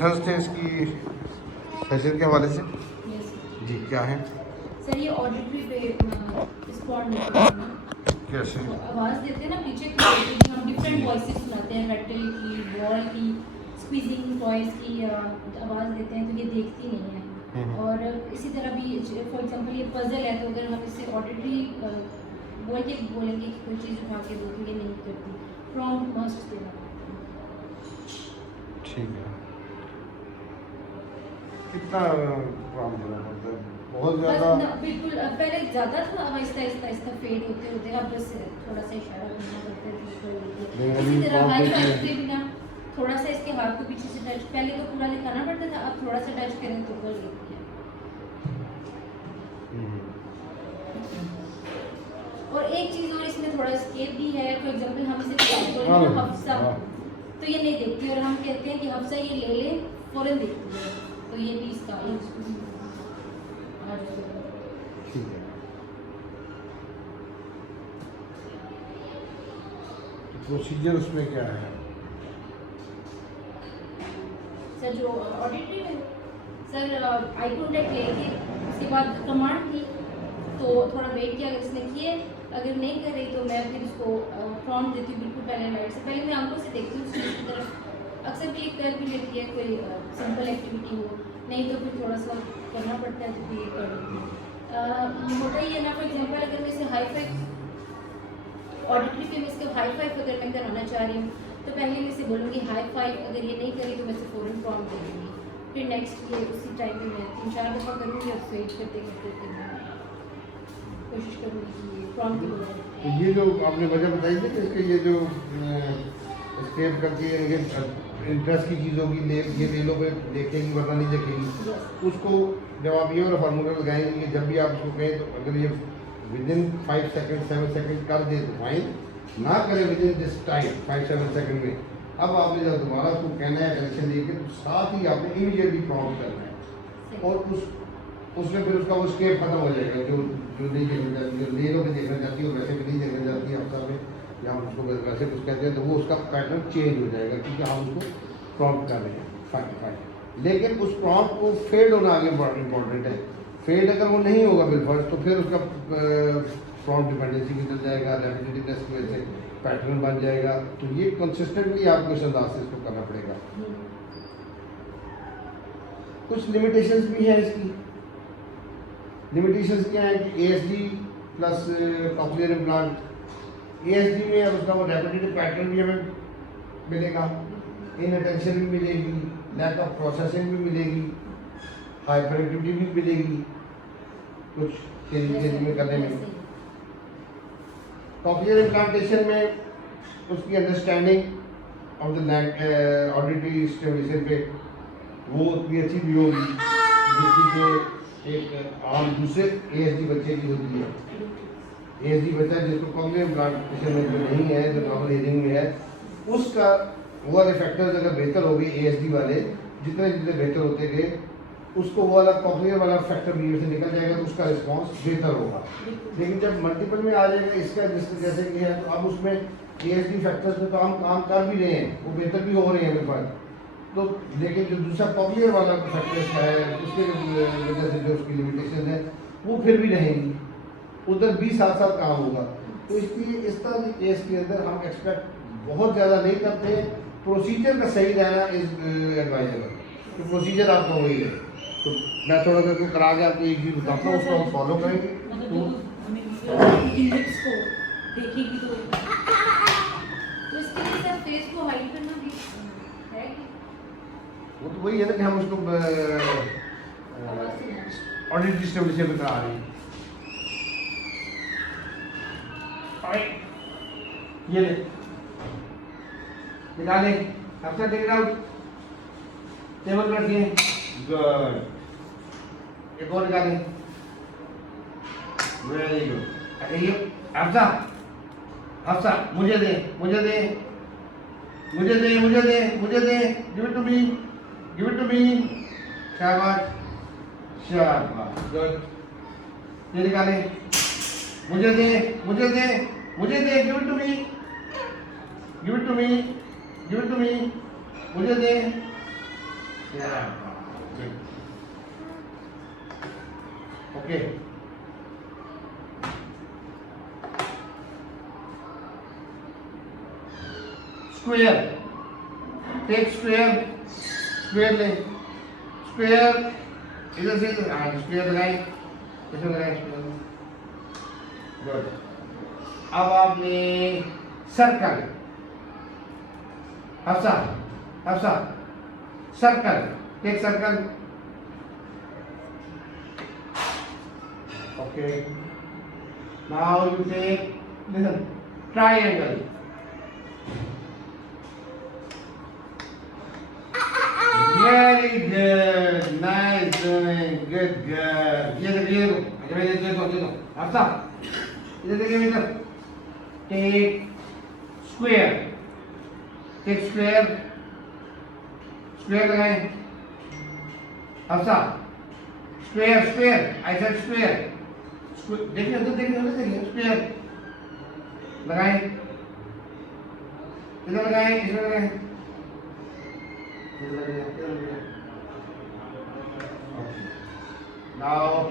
थे इसकी फैशन के हवाले से यस जी क्या है सर, ये ऑडिटरी पे स्पॉट लेते हैं ना, कैसे तो आवाज़ देते हैं ना पीछे की, हम डिफरेंट वॉइसेस सुनाते हैं, रैटल की, बॉल की, स्क्वीजिंग टॉयज की आवाज़ देते हैं, तो ये देखती नहीं है। और इसी तरह भी फॉर एग्जांपल ये पजल है, तो अगर हम इसे ऑडिटरी बोल के बोलेंगे कि कोई चीज़ उठा के दो, तो ये नहीं करती। प्रॉम्प्ट मस्ट देना पड़ता है। ठीक है कितना काम देना पड़ता है बहुत ज़्यादा बिल्कुल पहले ज़्यादा था, अब आहिस्ता आहिस्ता आहिस्ता फेड होते होते अब बस थोड़ा सा इशारा करना पड़ता है नहीं, अभी इसी तरह हाई कॉम्प्लेक्स फाइव पे भी ना थोड़ा सा इसके हाथ को पीछे से टच, पहले तो पूरा दिखाना पड़ता था, अब थोड़ा सा टच करें तो कर लेती है। और एक चीज़ और इसमें थोड़ा स्केप भी है, फॉर एग्जांपल हम इसे बोलेंगे ना हफ्सा, तो ये नहीं देखती, और हम कहते हैं कि हफ्सा ये ले ले, फौरन देखती है, तो ये भी इसका ठीक है प्रोसीजर उसमें क्या है सर जो ऑडिटरी में सर आई कॉन्टैक्ट लेके उसके बाद कमांड की, तो थोड़ा वेट किया, अगर इसने किए, अगर नहीं कर रही तो मैं फिर उसको प्रॉम्प्ट देती हूँ, बिल्कुल पहले लाइट से पहले मैं आंखों से देखती हूँ उसकी तरफ, अक्सर क्लिक कर भी लेती है, कोई सिंपल एक्टिविटी हो, नहीं तो फिर थोड़ा सा करना पड़ता है, तो फिर ये कर लेती हूँ। होता ही है ना, फॉर एग्जांपल अगर मैं इसे हाई फाइव ऑडिटरी पे मैं इसको हाई फाइव अगर मैं कराना चाह रही हूँ, तो पहले मैं इसे बोलूँगी हाई फाइव, अगर ये नहीं करी तो मैं इसे फ़ौरन प्रॉम्प्ट दे दूँगी, फिर नेक्स्ट ये उसी टाइम पे मैं 3-4 दफ़ा करूँगी और वेट करते करते मैं कोशिश करूँगी कि ये प्रॉम्प्ट हो जाए। तो ये जो आपने वजह बताई थी कि इसके ये जो स्केप करके इंटरेस्ट की चीज़ होगी ये ले लो पे देखेगी वरना नहीं देखेगी उसको जब आप ये वाला फार्मूला लगाएंगे कि जब भी आप उसको कहें तो अगर ये विद इन 5 सेकंड 7 सेकंड कर दे तो फाइन, ना करे with in this time 5-7 second में, अब आपने जब दोबारा उसको कहना है कनेक्शन देके तो साथ ही आपने इमीडिएटली प्रॉम्प्ट करना है और उसमें फिर उसका वो स्केप खत्म हो जाएगा, जो जो नहीं देखना चाहती, जो ले लो भी देखना चाहती है वैसे भी नहीं देखना चाहती है अफसर में, या हम उसको वैसे कुछ कहते हैं तो वो उसका पैटर्न चेंज हो जाएगा क्योंकि हम उसको प्रॉम्प्ट कर रहे हैं फाइन। लेकिन उस प्रॉम्प्ट को फेड होना आगे इम्पॉर्टेंट है, फेड अगर वो नहीं होगा बिलफर्स्ट तो फिर उसका प्रॉम्प्ट डिपेंडेंसी भी चल जाएगा, रेपिटेटिवनेस की वजह से पैटर्न बन जाएगा, तो ये कंसिस्टेंटली आपको इस अंदाज से इसको करना पड़ेगा। कुछ लिमिटेशंस भी हैं इसकी। लिमिटेशंस क्या है कि ASD plus cochlear implant, ASD में अब उसका वो रेपिटेटिव पैटर्न भी हमें मिलेगा, इनअटेंशन भी मिलेगी, लैक ऑफ प्रोसेसिंग भी मिलेगी, हाइपर एक्टिविटी भी मिलेगी कुछ चीज़ में करने में। कॉक्लियर इम्प्लांटेशन में उसकी understanding of the auditory stimulation पे वो उतनी अच्छी भी होगी जिसकी के एक आम दूसरे ASD बच्चे की होती है। ASD बच्चा जिसको कॉक्लियर इम्प्लांटेशन में जो नहीं है, जो नॉर्मल हियरिंग में है, उसका वो वाले फैक्टर्स अगर बेहतर हो गए ASD वाले जितने जितने बेहतर होते गए, उसको वो वाला कॉक्लियर वाला फैक्टर भी से निकल जाएगा तो उसका रिस्पॉन्स बेहतर होगा। लेकिन जब मल्टीपल में आ जाएगा इसका जैसे कि है, तो अब उसमें ASD फैक्टर्स में तो हम काम कर भी रहे हैं, वो बेहतर भी हो रहे हैं मेरे पास, तो लेकिन जो दूसरा कॉक्लियर वाला फैक्टर्स है उसके वजह से जो उसकी लिमिटेशन है वो फिर भी रहेंगी, उधर भी साथ साथ काम होगा। तो इसलिए इस तरह के केस के अंदर हम एक्सपेक्ट बहुत ज़्यादा नहीं करते हैं, प्रोसीजर का सही रहना इज एडवाइजेबल, तो प्रोसीजर आपका वही है। तो मैं थोड़ा देर को करा के आपको एक चीज़ बताता हूँ, उसको हम फॉलो करेंगे तो इंडेक्स को देखेगी तो इसके लिए सर फेस को हाइड करना भी है कि वो तो वही है ना कि हम उसको ऑडिटरी स्टिमुलेशन में करा रहे हैं। ये ले निकाले, अफसर टेक इट आउट, टेबल पर रखिए, गुड, एक और निकाले, वेरी गुड, अच्छा ये अफसर अफसर मुझे दे मुझे दे मुझे दे मुझे दे मुझे दे, give it to me, give it to me, शाबाश शाबाश, गुड, ये निकाले, मुझे दे मुझे दे मुझे दे, give it to me, give it to me, give it to me, मुझे दे, okay square take square square ले स्क्वायर इधर से स्क्वायर लगाए इधर लगाए स्क्वायर गुड अब आपने circle Hafsa circle take circle okay now you take listen triangle very good nice doing good girl ये देखो हफ्सा इधर देखिए इधर take square square लगाएं Hafsa square I said square देखिए square लगाएं इधर लगाएं now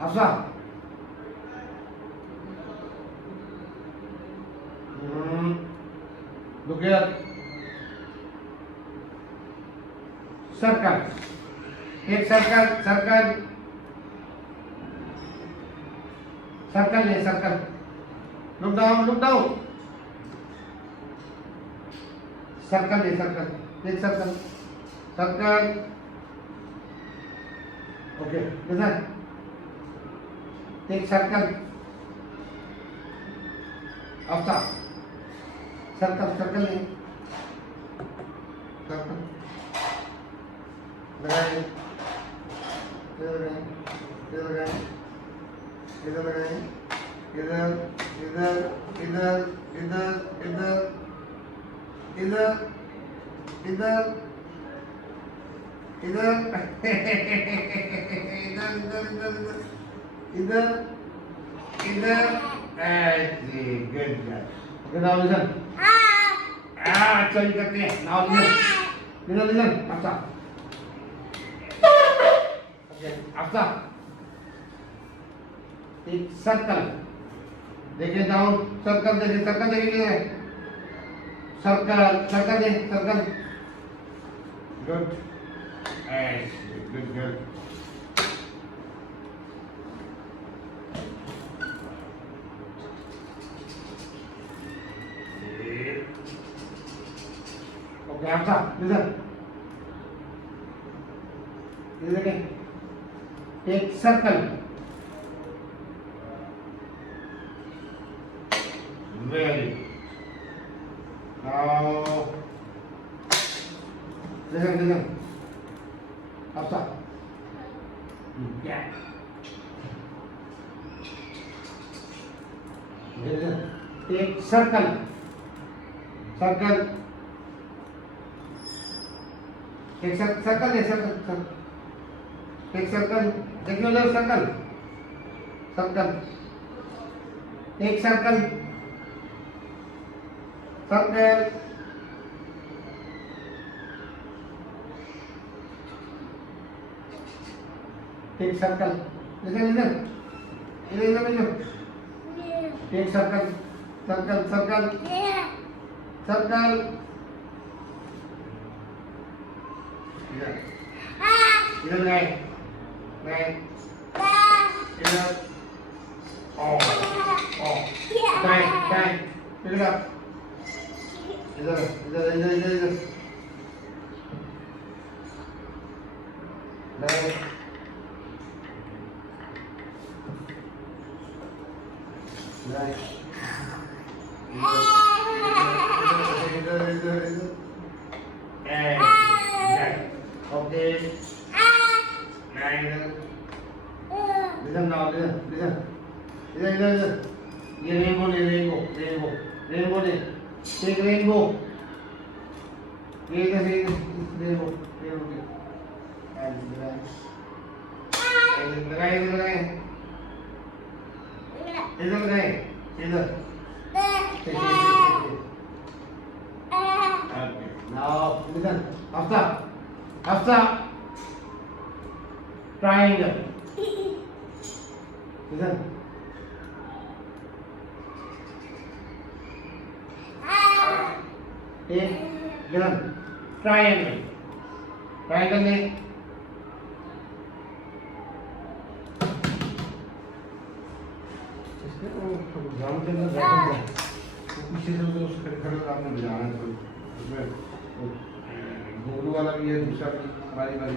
Hafsa look here circle एक circle look down circle एक circle okay listen एक circle after circle ले circle लगाए इधर good job okay now listen चल करते हैं now listen अच्छा okay अच्छा एक सर्कल देखिए डाउन सर्कल देखिए सर्कल गुड गुड ओके अच्छा लिसन ये देखें एक सर्कल very now listen अच्छा yeah एक सर्कल एक सर्कल देखिए उधर सर्कल एक सर्कल एक सर्कल इधर एक सर्कल इधर गए इधर टाइम पिक अप इधर Okay. Listen now, listen. ये रेनबो ले take रेनबो ये कैसे रेनबो लगाए इधर Now listen. Hafsa. Hafsa. Triangle. Listen. एक गिलन ट्रायंगल ट्रायंगल में इसके तो ग्राउंड के अंदर बैठा हुआ है पीछे से उधर उस खड़े खड़े आपने बजाना है तो उसमें घुंघरू वाला भी है दूसरा भी बारी बारी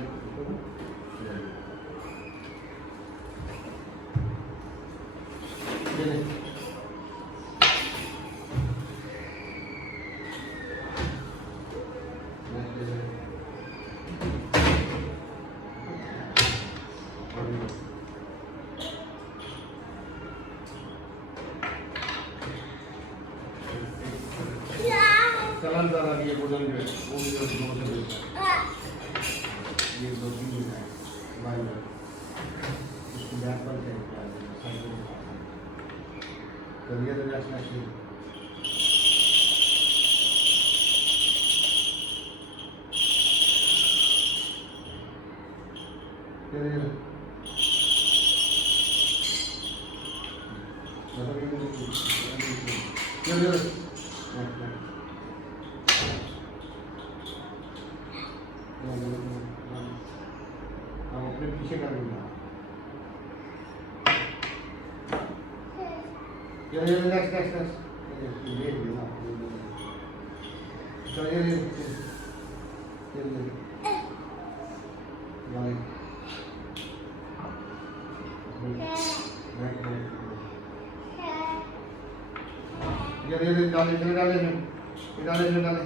चलन ज़्यादा भी है बोतल जो है वो भी दो से मिलता है ये दो तीन मिलता है बारी बारी उसको बैक पर करिए तो जैसा चाहिए हम अपने पीछे कर लेंगे ये नेक्स्ट नेक्स्ट नेक्स्ट ये ना चलो ये डाले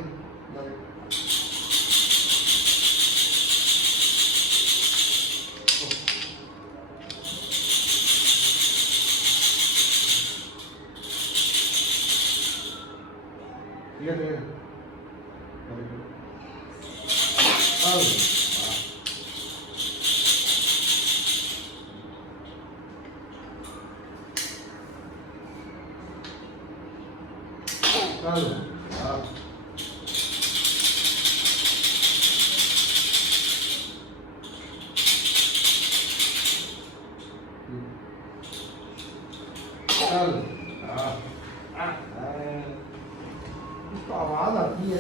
इसको आवाज़ आती है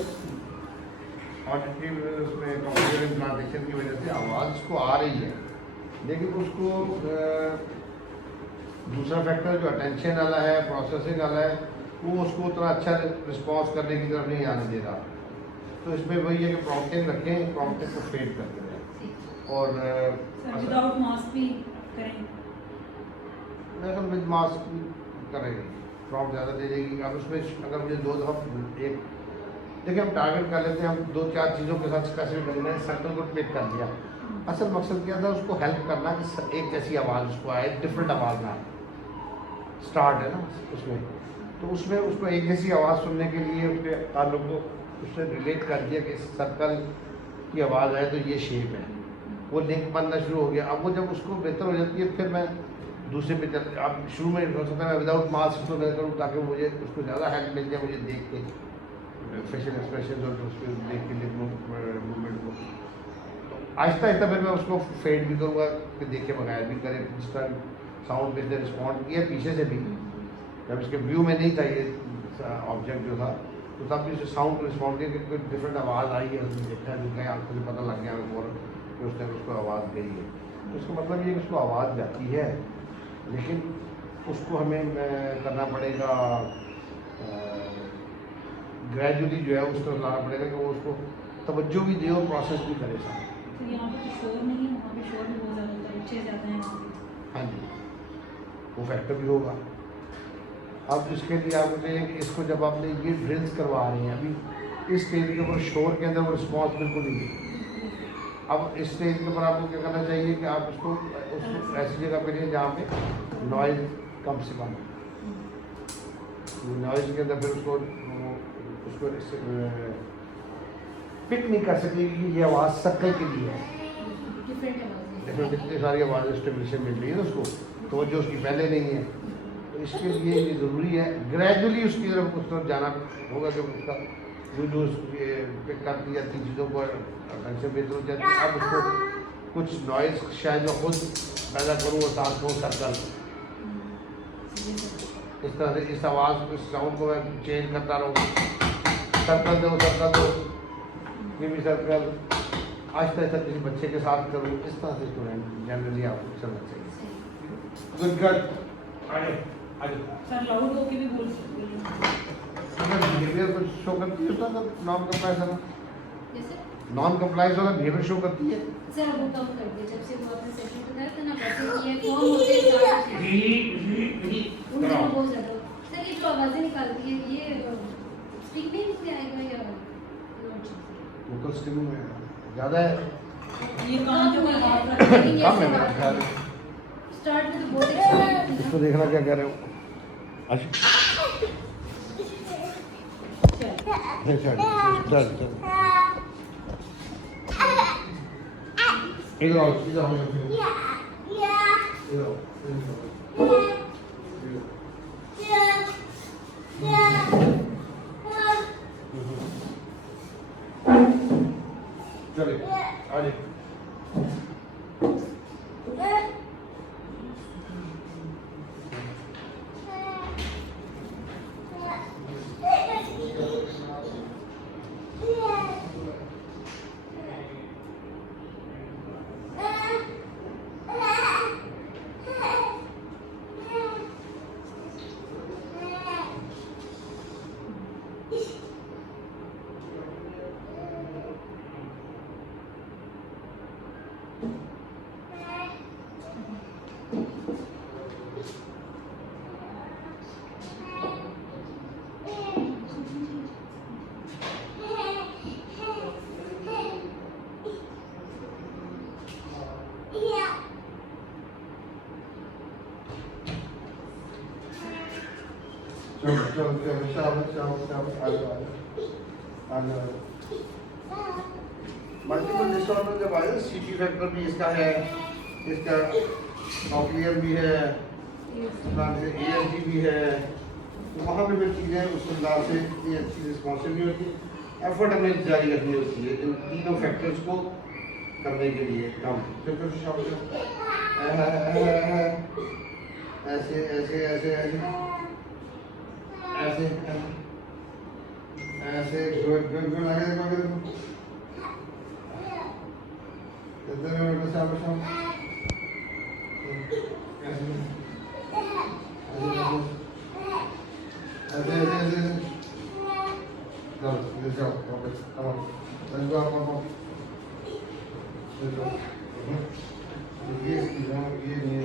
ऑडिटिव उसमें कंप्यूटर इम्प्लांटेशन की वजह से आवाज़ उसको आ रही है लेकिन उसको दूसरा फैक्टर जो अटेंशन वाला है प्रोसेसिंग वाला है वो उसको उतना अच्छा रिस्पॉन्स करने की तरफ नहीं आने दे रहा तो इसमें वही है कि प्रॉम्प्टिंग रखें प्रॉम्प्टिंग को फेड करते रहें और विदाउट मास्क भी करें मैं विद मास्क करेंगे प्रॉम्प्ट ज़्यादा दे देगी अब उसमें अगर मुझे 2 दफ़ा एक देखिए हम टारगेट कर लेते हैं हम 2-4 चीज़ों के साथ स्पेसिफिक करना है सर्कल को पिक कर दिया असल मकसद क्या था उसको हेल्प करना कि एक जैसी आवाज़ उसको आए डिफरेंट आवाज़ ना स्टार्ट है ना उसमें तो उसमें उसको एक जैसी आवाज़ सुनने के लिए उसके ताल्लुक को उसने रिलेट कर दिया कि सर्कल की आवाज़ आए तो ये शेप है वो लिंक बनना शुरू हो गया अब वो जब उसको बेहतर हो जाती है फिर मैं दूसरे पे चल अब शुरू में हो सकता है मैं विदाउट मास्क उसको मैं करूँ ताकि मुझे उसको ज़्यादा हेल्प मिल जाए मुझे देख के फेशियल एक्सप्रेशन और उसको देख के मूवमेंट को तो आहिस्ता आहिस्ता फिर मैं उसको फेड भी करूँगा कि देख के बगैर भी करे जिस तरह साउंड पे से रिस्पॉन्ड किया पीछे से भी जब इसके व्यू में नहीं था ये ऑब्जेक्ट जो था तो तब भी साउंड रिस्पॉन्ड किया कि कोई डिफरेंट आवाज़ आई है उसने देखा है आंखों से पता लग गया फ़ौरन कि उसने उसको आवाज़ गई है तो इसका मतलब ये कि उसको आवाज़ जाती है लेकिन उसको हमें करना पड़ेगा ग्रेजुअली जो है उसको लाना पड़ेगा कि वो उसको तवज्जो भी दे और प्रोसेस भी करे साथ तो यहाँ पे तो शोर नहीं वहाँ पे शोर भी बहुत ज़्यादा होता है बच्चे ज़्यादा हैं वहाँ पे हाँ जी वो फैक्टर भी होगा अब इसके लिए आप बताइए कि इसको जब आपने ये ड्रिल्स करवा रहे हैं अभी इस स्टेज के ऊपर शोर के अंदर वो रिस्पॉन्स बिल्कुल नहीं है अब इस स्टेज के ऊपर आपको क्या करना चाहिए कि आप उसको ऐसी जगह पे लें जहाँ पे नॉइज़ कम से कम नॉइज़ के अंदर फिर उसको पिक नहीं कर सकती कि ये आवाज़ सर्कल के लिए है डिफरेंट इतनी सारी आवाज़ स्टेबलेशन मिल रही है उसको तो जो उसकी पहले नहीं है तो इसके लिए ये ज़रूरी है ग्रेजुअली उसकी तरफ उस तरफ जाना होगा कि उसका वीडियोस पिक करती जाती चीज़ों को ढंग से बेहतर हो जाती है। अब उसको कुछ नॉइज़ शायद मैं खुद पैदा करूँ और साथ को सर्कल इस तरह से इस आवाज़ को इस साउंड को मैं चेंज करता रहूँ, सर्कल दो भी सर्कल आहिस्ता आहिस्ता किसी बच्चे के साथ करूँ, इस तरह से स्टूडेंट जनरली आपको चलना चाहिए। गुड गुड आगे आगे सर लाउड होके भी बोल सकते हैं। अगर बिहेवियर को शो करती है उसका नॉन कंप्लाइंस वाला जैसे नॉन कंप्लाइंस वाला बिहेवियर शो करती है। सर वो कम कर दिया जब से वो अपने सेशन पे गए थे ना, वैसे ये फॉर्म होते हैं उनसे बहुत ज़्यादा। सर ये जो आवाज़ें निकालती है ये स्पीक भी नहीं आएगा या वोकल स्टिमुलेशन में ज़्यादा है। ये काम जो मैं आप रख कम है मेरा ख्याल। स्टार्ट में तो बहुत अच्छा इसको देखना क्या कह रहे हो। अच्छा चल इधर आओ इधर आओ इधर आओ। चलिए आइए। मल्टीपल डिसऑर्डर जब आए सीटी फैक्टर भी इसका है, इसका कॉक्लियर भी है, एएसडी भी है, तो वहाँ पे भी चीज़ें उस अंदाज से इतनी अच्छी रिस्पॉन्सिव नहीं होती। एफर्ट हमें जारी रखनी होती है इन तीनों फैक्टर्स को करने के लिए काम। ऐसे ऐसे ऐसे ऐसे ऐसे ऐसे गुड गुड गुड लगे देखो देखो इधर में बेटा साहब साहब ऐसे ऐसे ऐसे ऐसे चलो ले जाओ वापस आओ let's go आप ले जाओ ये नहीं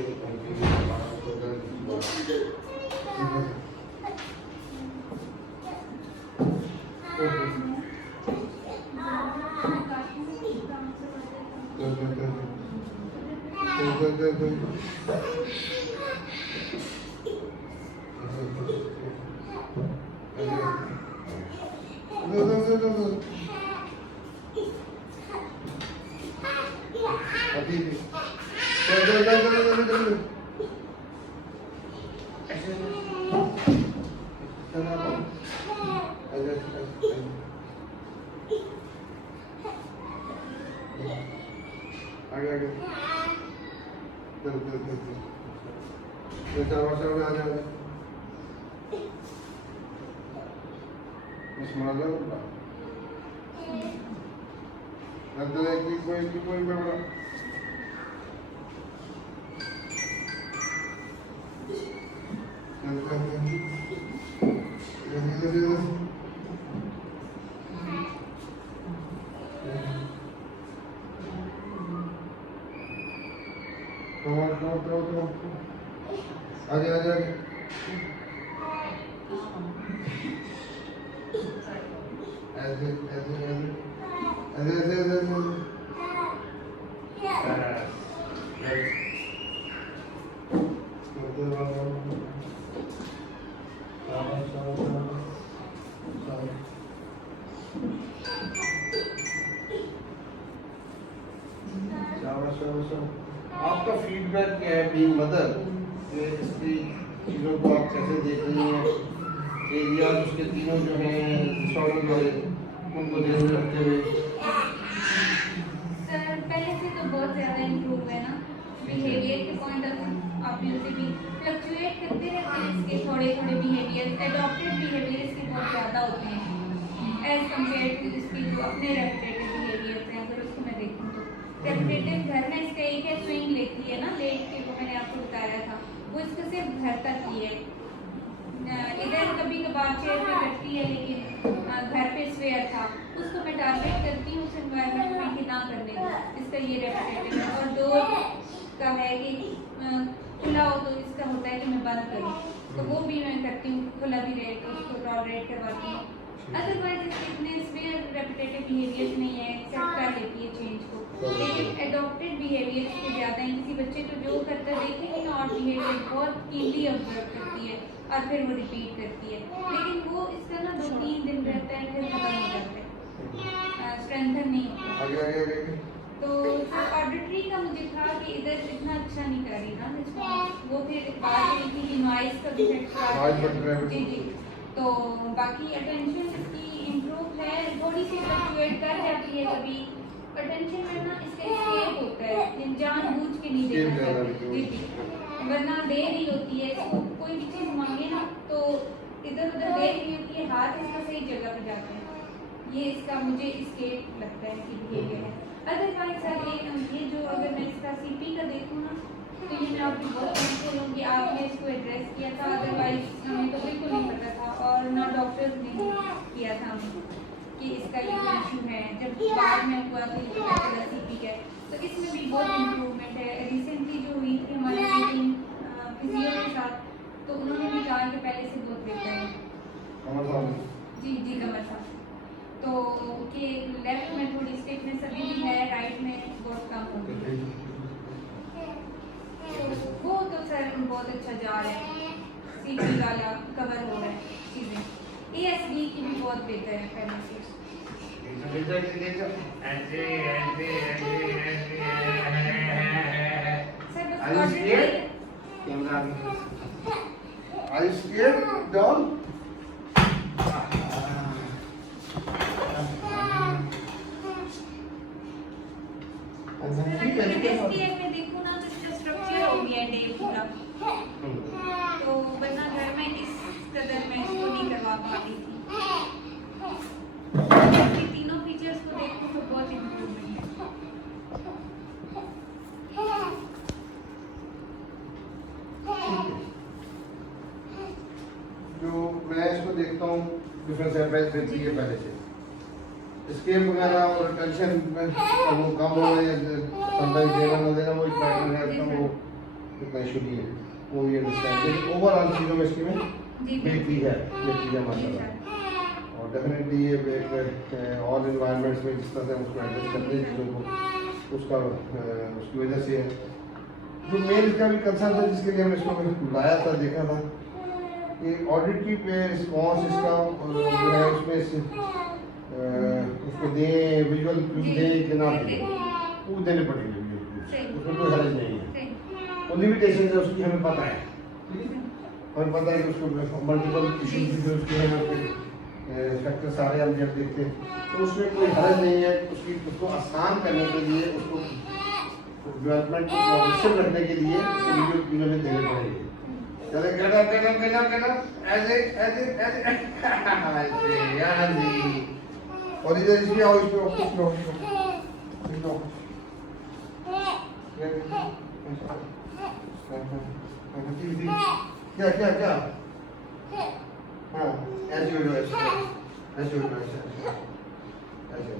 आगे आगे आगे ऐसे ऐसे ऐसे ऐसे ऐसे आपका फीडबैक क्या है बीइंग मदर, इसकी चीज़ों को आप कैसे देख रही हैं? एरिया उसके तीनों जो हैं डिसऑर्डर वाले उनको ध्यान में रखते हुए? सर पहले से तो बहुत ज़्यादा इम्प्रूव है ना, बिहेवियर के पॉइंट ऑफ व्यू से भी फ्लक्चुएट करते रहते हैं इसके थोड़े थोड़े बिहेवियर, एडॉप्टेड बिहेवियर इसके बहुत ज़्यादा होते हैं एज़ कम्पेयर टू इसके जो अपने रेपिटेटिव बिहेवियर हैं। अगर उसको मैं देखूँ तो रेपिटेटिव घर में इसका एक है स्विंग लेती है ना, लेट के वो मैंने आपको बताया था, वो इसका सिर्फ घर तक ही है। इधर कभी कभार चेयर पे बैठती है, लेकिन घर पे स्वेयर था, उसको मैं टारगेट करती हूँ उस एनवायरनमेंट में कि ना करने दो, इसका ये रेपिटेटिव है। और डोर का है कि खुला हो तो इसका होता है कि मैं बंद करूँ, तो वो भी मैं करती हूँ, खुला भी रहे तो उसको टॉलरेट करवाती हूँ। अदरवाइज इसके इतने स्वेयर रेपिटेटिव बिहेवियर्स नहीं है, एक्सेप्ट कर लेती है चेंज को, लेकिन एडॉप्टेड बिहेवियर इसके ज़्यादा है। किसी बच्चे को जो करता देखेंगे ना, और बिहेवियर बहुत कीनली ऑब्जर्व करती है और फिर वो रिपीट करती है, लेकिन वो इसका ना 2-3 दिन रहता है फिर खत्म हो जाता है, स्ट्रेंथन नहीं होता। आगे तो ऑडिटरी का मुझे था कि इधर इतना अच्छा नहीं कर रही ना रिस्पॉन्स, वो फिर बात हुई थी कि नॉइस का भी जी जी। तो बाकी अटेंशन इसकी इम्प्रूव है, थोड़ी सी फ्लक्चुएट कर जाती है कभी, अटेंशन में ना इसका स्केप होता है, जानबूझ के नहीं देना चाहते जी जी, वरना दे रही होती है इसको कोई भी चीज़ मांगे ना तो इधर उधर दे रही होती है, हाथ इसका सही जगह पर जाते हैं, ये इसका मुझे स्केप लगता है कि बिहेवियर है। अदरवाइज सर ये जो अगर मैं इसका सीपी का देखूँ ना, तो ये मैं आपको बहुत थैंकफुल हूँ कि आपने इसको एड्रेस किया था, अदरवाइज हमें तो बिल्कुल नहीं पता था और ना डॉक्टर्स ने किया था हमें कि इसका ये इशू है। जब बाद में हुआ तो ये पता चला सीपी का, तो इसमें भी बहुत इम्प्रूवमेंट है। रिसेंटली जो हुई थी हमारी मीटिंग फिजियो के साथ, तो उन्होंने भी कहा कि पहले से बहुत बेहतर है। जी जी कमर साहब, तो कि लेफ्ट में थोड़ी स्टिफनेस अभी भी है, राइट में बहुत कम हो गई, वो तो सर बहुत अच्छा जा रहा है, सीपी वाला कवर हो रहा है चीज़ें, एएसडी की भी बहुत बेहतर है पहले से। सर बस Are you scared, doll? STF में देखूँ ना तो इसका स्ट्रक्चर हो गया डे पूरा, तो वरना घर में इस कदर मैं इसको नहीं करवा पाती थी। बाकी तीनों फीचर्स को देखूँ तो बहुत इम्प्रूवमेंट है। जो मैं इसको देखता हूँ डिफरेंस एडवाइस देती है पहले से, स्केप वगैरह और टेंशन में वो कम हो रहे हैं, समटाइम्स देना ना देना वो एक पैटर्न है, तो वो इतना इशू नहीं है, वो ये अंडरस्टैंड, लेकिन ओवरऑल चीज़ों में इसकी में बेहतरी है माशाल्लाह। और डेफिनेटली ये ऑल इन्वायरमेंट्स में जिस तरह से हम उसको एडजस्ट करते हैं चीज़ों को, उसका उसकी वजह से है। जो मेन इसका भी कंसर्न था जिसके लिए हमने इसको लाया था, देखा था कि ऑडिटरी पे रिस्पॉन्स इसका जो है उसमें उसको दें, विजुअल क्यू दें कि ना दें, वो देने पड़ेंगे, उसमें कोई हर्ज नहीं है। वो लिमिटेशन है उसकी हमें पता है, हमें पता है कि उसको मल्टीपल इश्यूज जो उसके हैं फैक्टर सारे हम जब देखते हैं, तो उसमें कोई हर्ज नहीं है। उसको आसान करने के लिए, उसको डेवलपमेंट को प्रोग्रेसिव रखने के लिए विजुअल क्यू हमें देने पड़ेंगे। चले गेट अप ऐसे यार जी, और इधर इसमें आओ, इसमें ऑफिस में क्या क्या क्या हाँ ऐसे हो ऐसे ऐसे हो ऐसे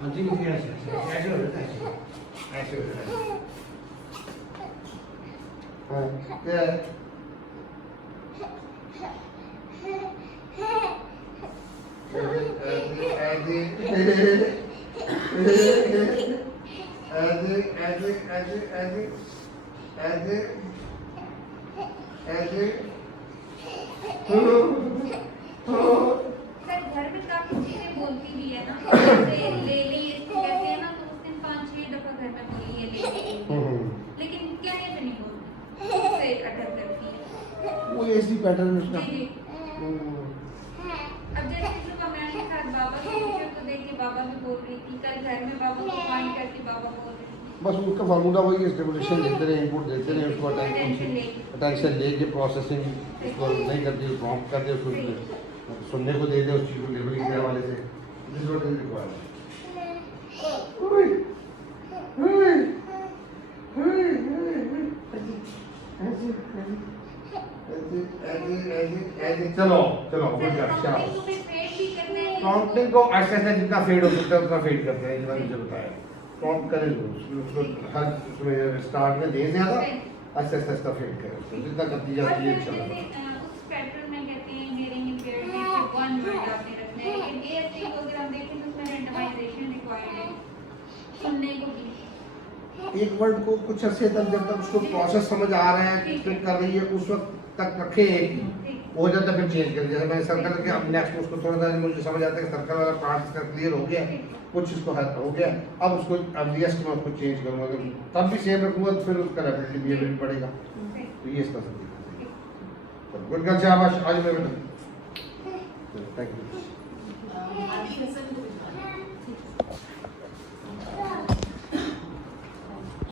हाँ जी मुझे ऐसे ऐसे हो ऐसे हो हाँ क्या है सर घर में काफी चीजें बोलती भी है ना, जैसे ले ली इसको कहते हैं ना, तो उस दिन 5-6 दफा घर में बोली है ले ली, लेकिन कहने से नहीं बोलती, उससे अटक करती है वो ऐसी पैटर्न उसका जी जी। अब जैसे जो कमेंट बाबा को फाइंड करके बाबा को बस उसका फार्मूला वही है, स्टेबुलेशन देते रहे, इनपुट देते रहे, उसको अटेंशन लेके प्रोसेसिंग उसको नहीं करती, प्रॉम्प्ट कर दे, उसको सुनने को दे दे, उस चीज़ को लेबलिंग के हवाले से। This is what is required. चलो चलो गुड जॉब, शाबाश। प्रॉम्प्टिंग को ऐसे ऐसे जितना फेड हो सकता है उतना फेड करते हैं, जितना मुझे बताया। प्रॉम्प्ट करें उसको हर उसमें स्टार्ट में दे ज़्यादा, ऐसे ऐसे ऐसा फेड करें, तो जितना करती जाती है इंशाल्लाह। उस पैटर्न में कहते हैं hearing impaired में वन वर्ड आपने रखना है, लेकिन ASD को अगर हम देखें तो उसमें randomization रिक्वायर्ड है सुनने को भी। एक वर्ड को कुछ अर्से तक जब तक उसको प्रोसेस समझ आ रहा है, क्लिक कर रही है, उस वक्त तक रखे एक ही, हो जाता है फिर चेंज कर। जैसे मैंने सर्कल के अब नेक्स्ट उसको थोड़ा सा मुझे समझ आता है कि सर्कल वाला पार्ट इसका क्लियर हो गया, कुछ इसको हेल्प हो गया, अब उसको अब यस में उसको चेंज करूँगा, तब भी सेम रखूँगा तो फिर उसका रेपिडेटली बिहेवियर भी बढ़ेगा। तो ये इसका सब गुड गर्ल, शाबाश, आज मैं थैंक यू।